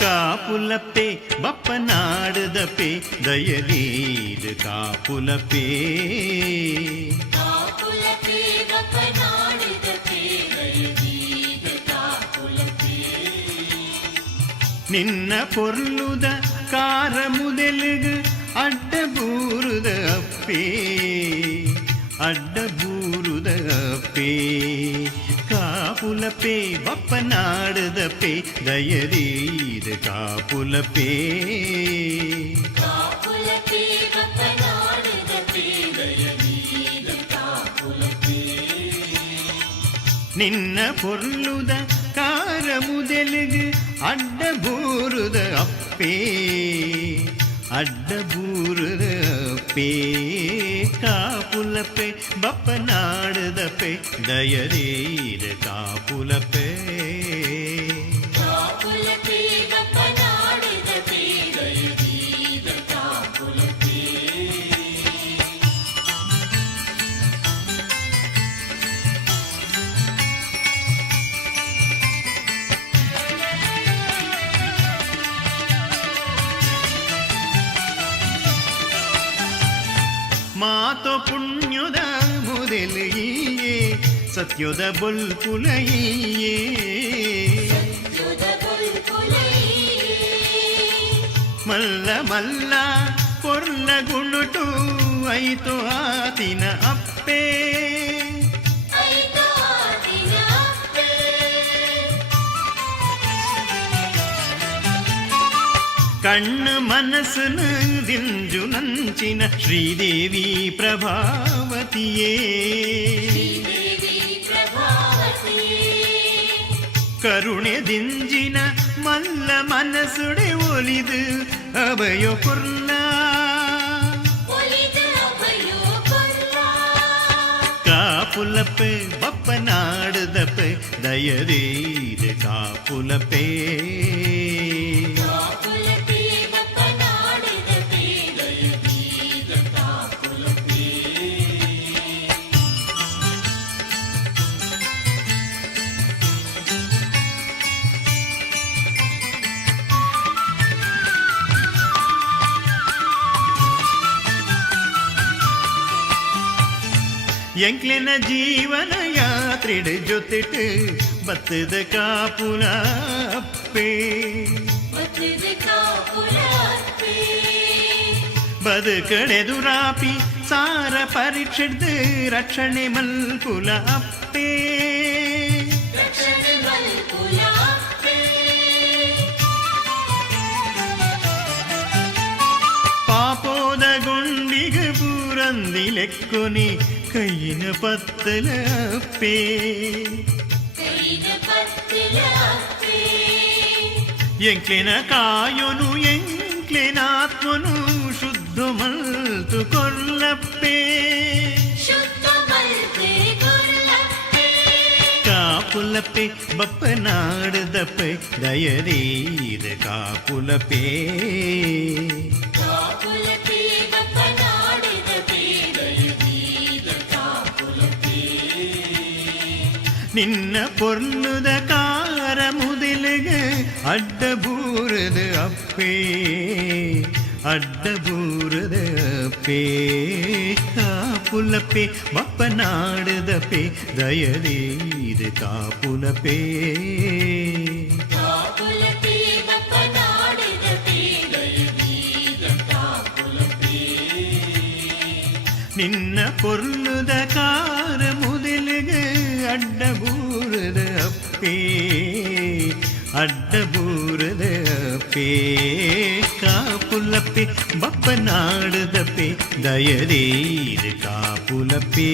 ಕಾಪುಲಪ್ಪೆ ಬಪ್ಪನಾಡದಪ್ಪೆ ದಯಲೀದು ಕಾಪುಲಪ್ಪೆ ನಿನ್ನ ಪೊರ್ಲುದ ಕಾರ ಮುದೆಲುಗು ಅಡ್ಡಬೂರುದ ಅಪ್ಪೆ ಅಡ್ಡಬೂರುದ ಅಪ್ಪೆ ಕಾಪುಲಪ್ಪೆ ಬಪ್ಪನಾಡದಪ್ಪೆ ದಯಲೀದು ಕಾಪುಲಪ್ಪೆ ನಿನ್ನ ಪೊರ್ಲುದ ಕಾರ ಮುದೆಲುಗು ಅಡ್ಡಬೂರುದ ಅಪ್ಪೆ ಅಡ್ಡಬೂರುದ ಅಪ್ಪೆ ಕಾಪುಲಪ್ಪೆ ಬಪ್ಪನಾಡದಪ್ಪೆ ದಯಲೀದು ಕಾಪುಲಪ್ಪೆ ಮಾತೋ ಪುಣ್ಯದ ಮುದೆಲಿಯೇ ಸತ್ಯದ ಬೊಲ್ಪುಲಯೇ ಮಲ್ಲ ಮಲ್ಲ ಪೊರ್ಲ ಗುಣುಟು ಐತೋ ಆತಿನ ಅಪ್ಪೆ ಕಣ್ಣು ಮನಸ್ಸನ್ನು ದಿಂಜು ನಂಚಿನ ಶ್ರೀದೇವಿ ಪ್ರಭಾವತಿಯೇ ಕರುಣೆ ದಿಂಜಿನ ಮಲ್ಲ ಮನಸ್ಸುಡೆ ಒಲಿದು ಅಭಯೋ ಪುರ್ಲ ಕಾಪುಲಪ್ಪೆ ಬಪ್ಪನಾಡದಪ್ಪೆ ದಯಲೀದು ಕಾಪುಲಪ್ಪೆ ಎಂಕ್ಲೆನ ಜೀವನ ಯಾತ್ರೆಡು ಜೊತೆಟ್ಟು ಬತ್ತದ ಕಾಪುಲ ಅಪ್ಪೆ ಬದುಕಡೆದುರಾಪಿ ಸಾರ ಪರೀಕ್ಷೆಡ್ದು ರಕ್ಷಣೆ ಮಲ್ಪುಲ ಅಪ್ಪೆ ಪಾಪೋದ ಗುಂಡಿಗೆ ಪೂರಂದಿಲೆಕ್ಕೊನಿ ಕೈನ ಪತ್ತಲ ಅಪ್ಪೆ ಎಂಕ್ಲೆನ ಕಾಯೊನು ಎಂಕ್ಲೆನಾತ್ಮನು ಶುದ್ಧ ಮಲ್ತು ಕೊಲ್ಲಪ್ಪೆ ಕಾಪುಲಪ್ಪೆ ಬಪ್ಪನಾಡದಪ್ಪೆ ದಯಲೀದು ಕಾಪುಲಪ್ಪೆ ನಿನ್ನ ಪೊರ್ಲುದ ಕಾರ ಮುದೆಲುಗು ಅಡ್ಡಬೂರುದ ಅಪ್ಪೆ ಅಡ್ಡಬೂರುದ ಅಪ್ಪೆ ಕಾಪುಲಪ್ಪೆ ಬಪ್ಪನಾಡದಪ್ಪೆ ದಯಲೀದು ಕಾಪುಲಪ್ಪೆ ನಿನ್ನ ಪೊರ್ಲುದ ಕಾರ ಮುದೆಲುಗು ಅಡ್ಡಬೂರುದ ಅಪ್ಪೆ ಅಡ್ಡಬೂರುದ ಅಪ್ಪೆ ಕಾಪುಲಪ್ಪೆ ಬಪ್ಪನಾಡದಪ್ಪೆ ದಯಲೀದು ಕಾಪುಲಪ್ಪೆ